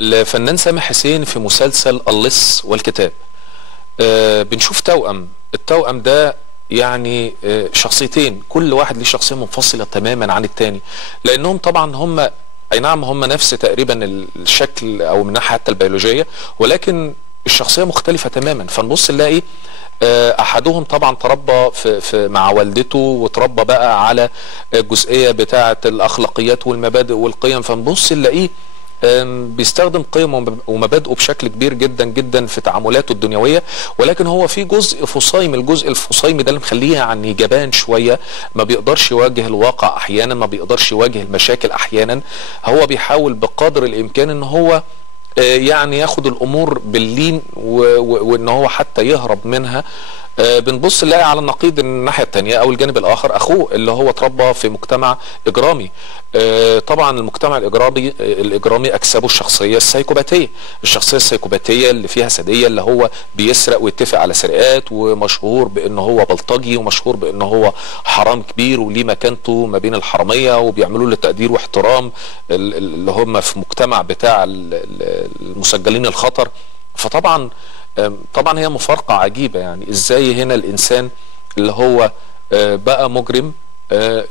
لفنان سامح حسين في مسلسل اللص والكتاب. بنشوف توأم، التوأم ده يعني شخصيتين، كل واحد ليه شخصية منفصلة تماما عن التاني، لأنهم طبعا هم أي نعم هم نفس تقريبا الشكل أو من الناحية حتى البيولوجية، ولكن الشخصية مختلفة تماما. فنبص نلاقي احدهم طبعا تربى في مع والدته وتربى بقى على الجزئيه بتاعه الاخلاقيات والمبادئ والقيم، فنبص نلاقيه بيستخدم قيم ومبادئه بشكل كبير جدا جدا في تعاملاته الدنيويه، ولكن هو في جزء فصيمي، الجزء الفصيمي ده اللي مخليه يعني جبان شويه، ما بيقدرش يواجه الواقع احيانا، ما بيقدرش يواجه المشاكل احيانا. هو بيحاول بقدر الامكان ان هو يعني ياخد الامور باللين وان هو حتى يهرب منها. بنبص نلاقي على النقيض الناحيه الثانيه او الجانب الاخر اخوه اللي هو اتربى في مجتمع اجرامي. طبعا المجتمع الاجرامي اكسبه الشخصيه السيكوباتيه، الشخصيه السيكوباتيه اللي فيها ساديه، اللي هو بيسرق ويتفق على سرقات، ومشهور بان هو بلطجي، ومشهور بان هو حرام كبير وليه مكانته ما بين الحراميه، وبيعملوا له تقدير واحترام اللي هم في مجتمع بتاع المسجلين الخطر. فطبعا هي مفارقة عجيبة، يعني ازاي هنا الانسان اللي هو بقى مجرم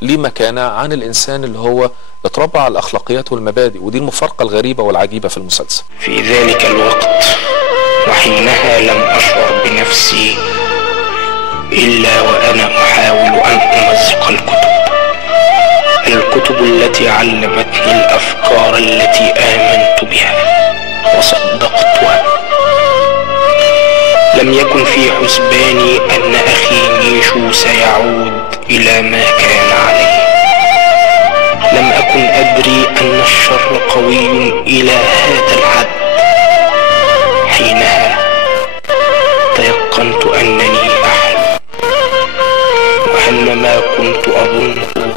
ليه مكانة عن الانسان اللي هو اتربى على الاخلاقيات والمبادئ، ودي المفارقة الغريبة والعجيبة في المسلسل. في ذلك الوقت وحينها لم اشعر بنفسي الا وانا احاول ان امزق الكتب التي علمتني الافكار التي امنت بها وصدقتها. لم يكن في حسباني أن أخي ميشو سيعود إلى ما كان عليه. لم أكن أدري أن الشر قوي إلى هذا الحد. حينها تيقنت أنني أحلم، وأن ما كنت أظنه